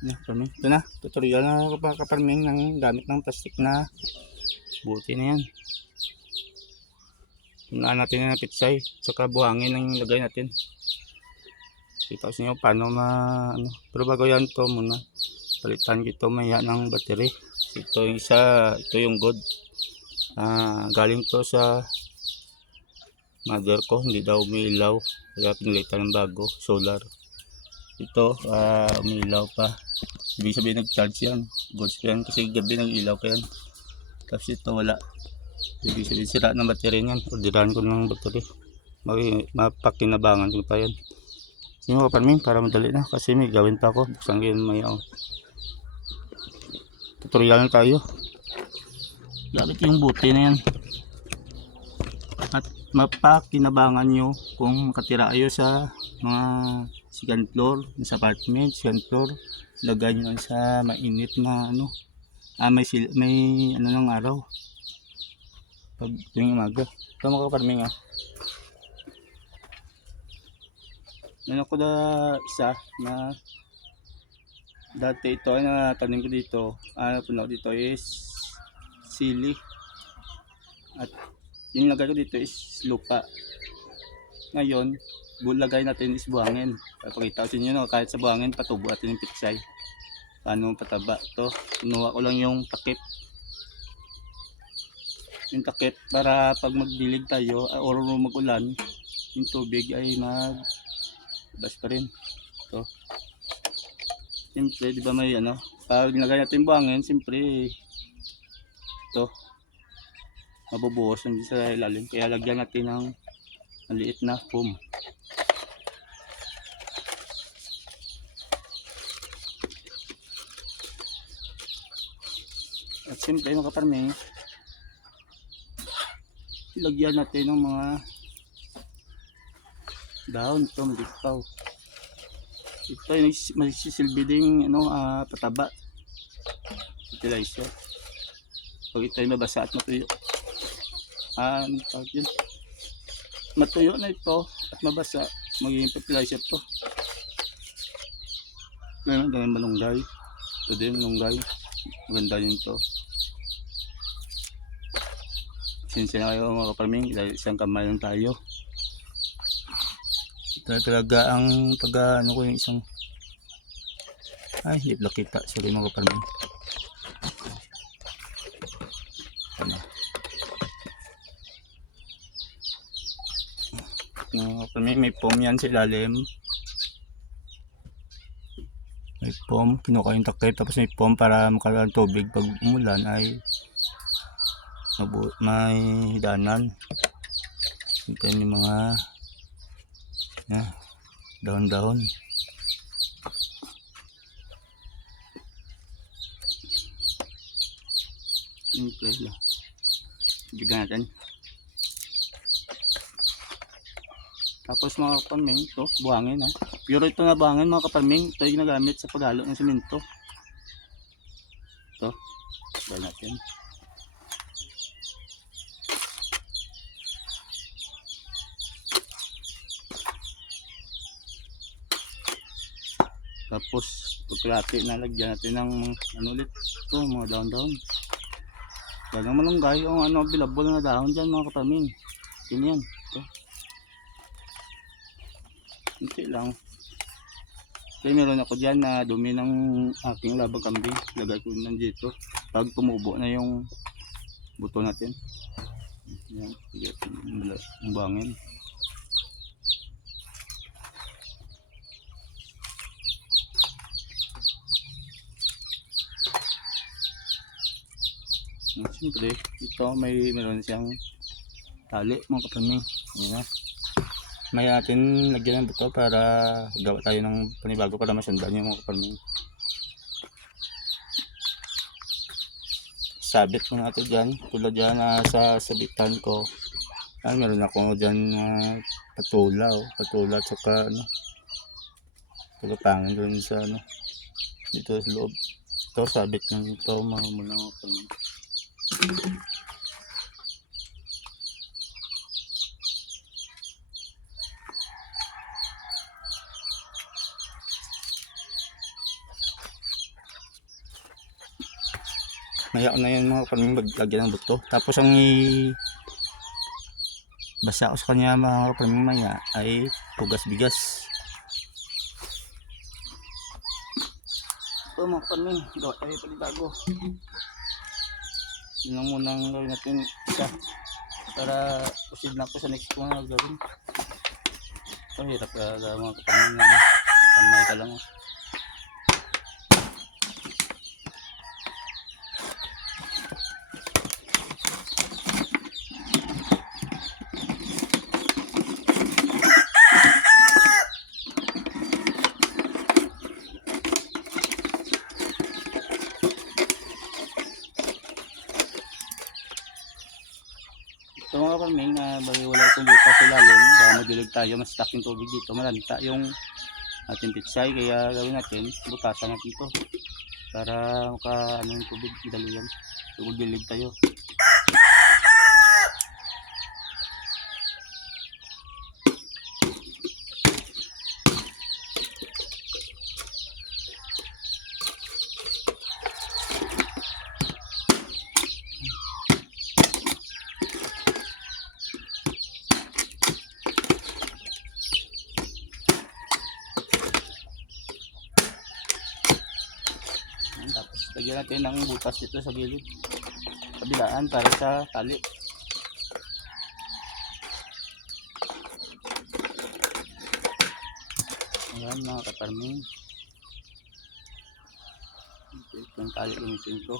Ito na, tutorial na kaparming ng gamit ng plastic na buti na yan. Tunaan natin na pitsay, tsaka buhangin ang lagay natin. Kita sa inyo paano pero bago yan to muna, palitan ko ito maya ng battery. Ito yung isa, ito yung good. Galing to sa mother ko, hindi daw umiilaw. Kaya pinilitan ng bago, solar. Ito, umiilaw pa. Ibig sabihin nag-charge yan. Goods yan kasi gabi nag-ilaw pa yan. Tapos ito wala. Ibig sabihin sira ng battery yan. Orderan ko ng battery. Mapakinabangan ko pa yan. Sino ka parming para madali na kasi may gawin pa ako. Buksan ko yun may tutorial na tayo. Gamit yung buti na yan. At mapakinabangan nyo kung makatira kayo sa mga second floor, sa apartment, second floor. Lagay nyo lang sa mainit na may ng araw pag tuwing umaga. Ito mga kaparming meron ako na isa na dati ito ay natanim ko dito. Puno dito is sili at yung lagay ko dito is lupa. Ngayon lagay natin is buhangin. Papakita ko sa inyo kahit sa buhangin patubo natin yung pitsay. Paano pataba to. Kinuha ko lang yung takip para pag magdilig tayo or magulan yung tubig ay magbas pa rin. Ito siyempre diba may pag nilagay natin buhangin siyempre ito mabubuhos lang sa ilalim, kaya lagyan natin ng maliit na foam. At siyempre mga kaparming, ilagyan natin ng mga dahon ito, malikaw. Ito ay masisilbi ding pataba, fertilizer. Pag ito ay mabasa at matuyo, matuyo na ito at mabasa, magiging fertilizer to. Ganyan malunggay. Ito din malunggay, maganda din to. Sinsya na kayo mga kaparming, dahil isang kamay lang tayo. Ito talaga ang ko yung isang hindi pala kita. Sorry mga kaparming. May foam yan sa ilalim. May foam, kinuha yung takip, tapos may foam para makalaan tubig pag umulan ay may hidanan. Ito yung mga dahon-dahon. Simple lang. Bigyan natin. Tapos mga kaparming, ito buhangin pure ito na buhangin mga kaparming. Ito yung ginagamit sa paghalo ng semento. Ito gawin natin. Tapos pagkalati na lagyan natin ng ulit ito, mga dahon-dahon. Dagang malunggay o available na dahon dyan mga kaparming. Ganyan ito. Hindi lang. Kaya meron ako dyan na dumi ng aking labang kambing. Lagay ko nandito. Pag tumubo na yung buto natin. Yan. Ang bangin. Siyempre, ito meron siyang tali mga kaparming. Yan may atin lagyan ng buto para gawa tayo ng panibago para masundan yung mga kaparming. Sabit mo natin dyan, tulad dyan sa sabitan ko. Meron ako dyan patula at saka pagkapangan doon sa dito sa loob. Ito sabit ng ito mga muna mga kaparming. Maya ko na yan mga kaparming, maglagyan ng buto. Tapos ang basa ko sa kanya mga kaparming maya ay pugas bigas. Ito mga kaparming, gawa tayo palibago. Yun lang munang gawin natin isa para proceed na ako sa next ko na gawin. Ito hirap ka mga kaparming na kamay ka lang. Ito mga kaparming, bali wala itong butas sa lalim, baka magdilig tayo, mas stuck yung tubig dito, malanta yung ating pitsay, kaya gawin natin, butasan natin ito para maka ano yung tubig, dali yan, magdilig tayo. Tapos lagyan natin ng butas dito sa gilid, kabilaan para sa tali. Ayan mga kaparming, yung tali gamitin ko.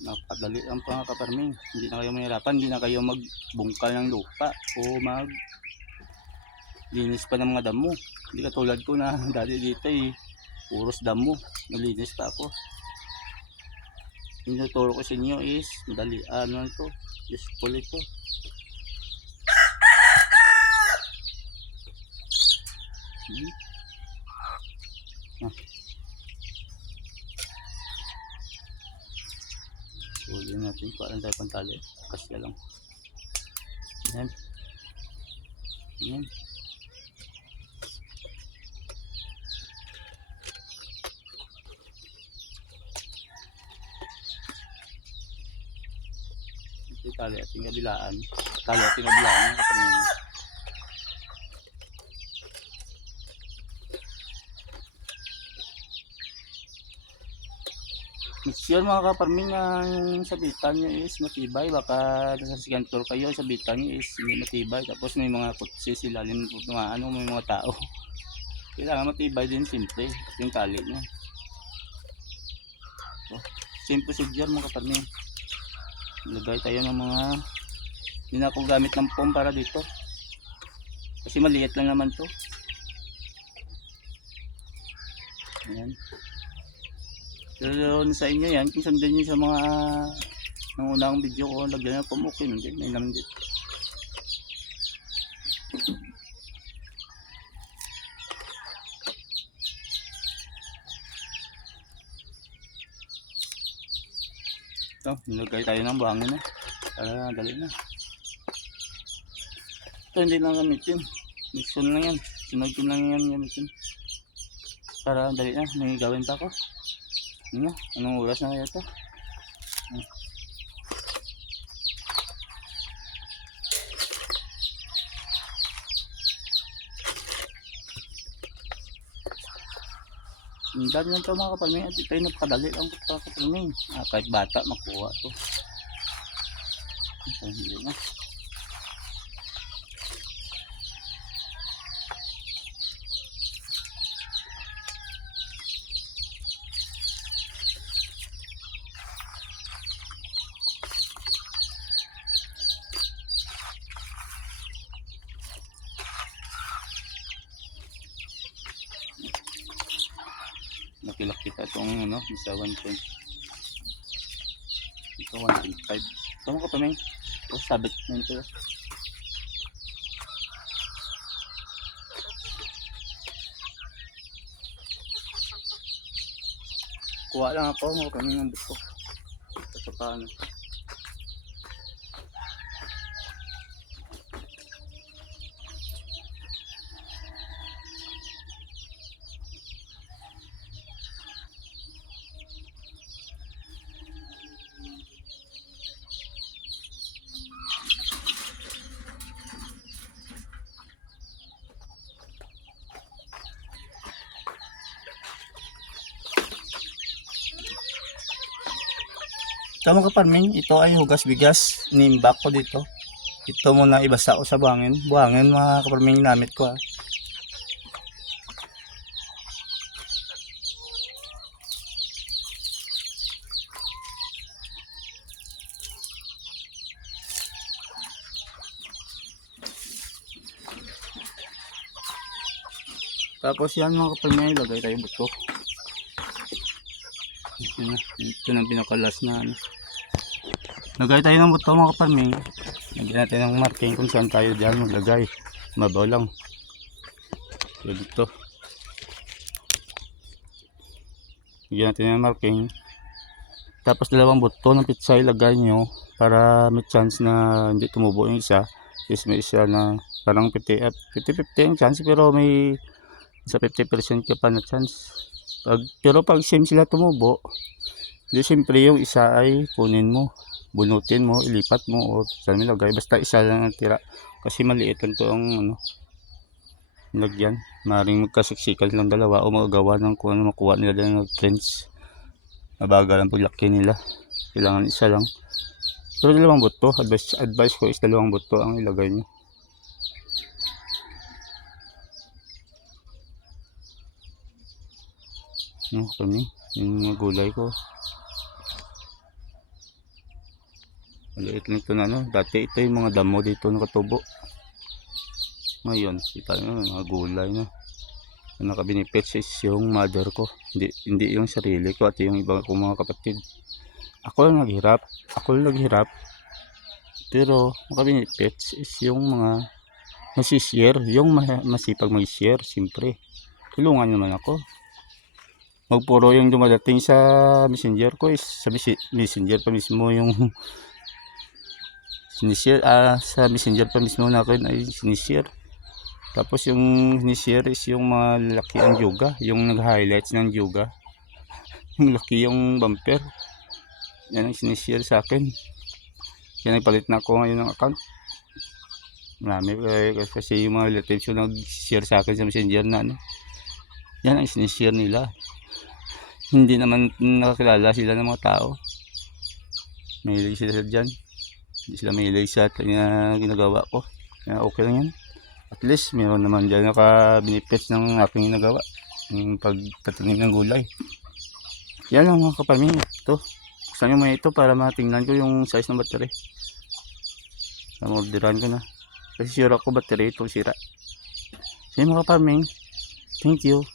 Napakadali ang mga kaparming, hindi na kayo mahirapan, hindi na kayo magbungkal ng lupa o linis pa ng mga damo. Hindi katulad ko na dati dito puros damo, nalinis pa ako. Yung tuturo ko sa inyo is madali, ano ito, useful ito. Ulitin natin kung anong tayo pang tali, kasya lang. Yan. Yan. Ito tali ating kabilaan. Tali ating kabilaan. Mission mga kaparming, yung sabitan nyo is matibay, baka nasa second floor kayo, sabitan nyo is hindi matibay, tapos may mga kutsi sila, may mga tao. Kailangan matibay din, simple yung tali nyo. So, same procedure mga kaparming. Lagay tayo ng mga, hindi na ako gamit ng foam para dito kasi maliit lang naman to. Ayan. Pero sa inyo yan, kung sundan nyo sa mga nang unang video ko, lagyan na pumukin, hindi, may naman dito. Ito, nilagay tayo ng buhangin na, para dali na. Ito hindi lang gamitin, mixon lang yan, sunod ko lang yan gamitin. Para dali na, may gawin pa ako. Ano? Anong oras na kaya ito? Dami lang ito mga kaparming, at ito ay napakadali lang ito mga kaparming. Kahit bata makuha ito. Ito hindi na. Nakilak kita itong ano, isa 1.5. Ito 1.5. Ito mga kaparming. Ito sabit na ito. Kuha lang ako mga kaparming ng buto. Ito paano. Ito mga kaparming, ito ay hugas bigas. Inimbak ko dito. Ito muna ibasa ko sa buhangin. Buhangin mga kaparming namit ko. Tapos yan mga kaparming, ilagay tayo buto. Ito na pinakalas na ano. Lagay tayo ng buto mga kaparming. Lagyan natin ng marking kung saan tayo dyan maglagay. Mabaw lang. So dito. Lagyan natin ng marking. Tapos dalawang buto ng pizza ilagay nyo para may chance na hindi tumubo yung isa. Is may isa na parang 50-50 ang chance pero may sa 50% ka pa na chance. Pero pag same sila tumubo, di siyempre yung isa ay kunin mo, bunutin mo, ilipat mo o saan mo lagay. Basta isa lang ang tira kasi maliit lang to ang ano, lagyan. Maring magkasiksikan lang dalawa o magagawa ng kung ano makuha nila ng nutrients. Mabagal ang paglaki nila. Kailangan isa lang. Pero dalawang buto, advice ko is dalawang buto ang ilagay nyo. Kami, yung mga gulay ko. Maliit lang ito na ano. Dati ito yung mga damo dito nakatubo. Ngayon, kita nyo mga gulay na. Ang nakabinipits is yung mother ko. Hindi yung sarili ko at yung iba kong mga kapatid. Ako lang naghirap. Pero nakabinipits is yung mga masishare. Yung masipag mag-share, siyempre. Tulungan naman ako. Magpuro yung dumadating sa messenger ko is sa messenger pa mismo yung sinishare. Sa messenger pa mismo na akin ay sinishare. Tapos yung sinishare is yung mga laki ang yoga, yung nag-highlights ng yoga. Yung laki yung bumper. Yan ang sinishare sa akin. Kaya nagpalit na ako ngayon ng account. Marami kasi yung mga relatives yung nag-share sa akin sa messenger na ano. Yan ang sinishare nila. Hindi naman nakakilala sila ng mga tao. Mahilig sila dyan. Hindi sila mahilig sa ginagawa ko. Kaya okay lang yan. At least meron naman dyan naka-benefits ng aking ginagawa. Yung pagtatanim ng gulay. Yan lang mga kapaming. Ito. Gusto nyo may ito para matingnan ko yung size ng battery. Orderan ko na. Kasi sure ako battery itong sira. So mga kapaming. Thank you.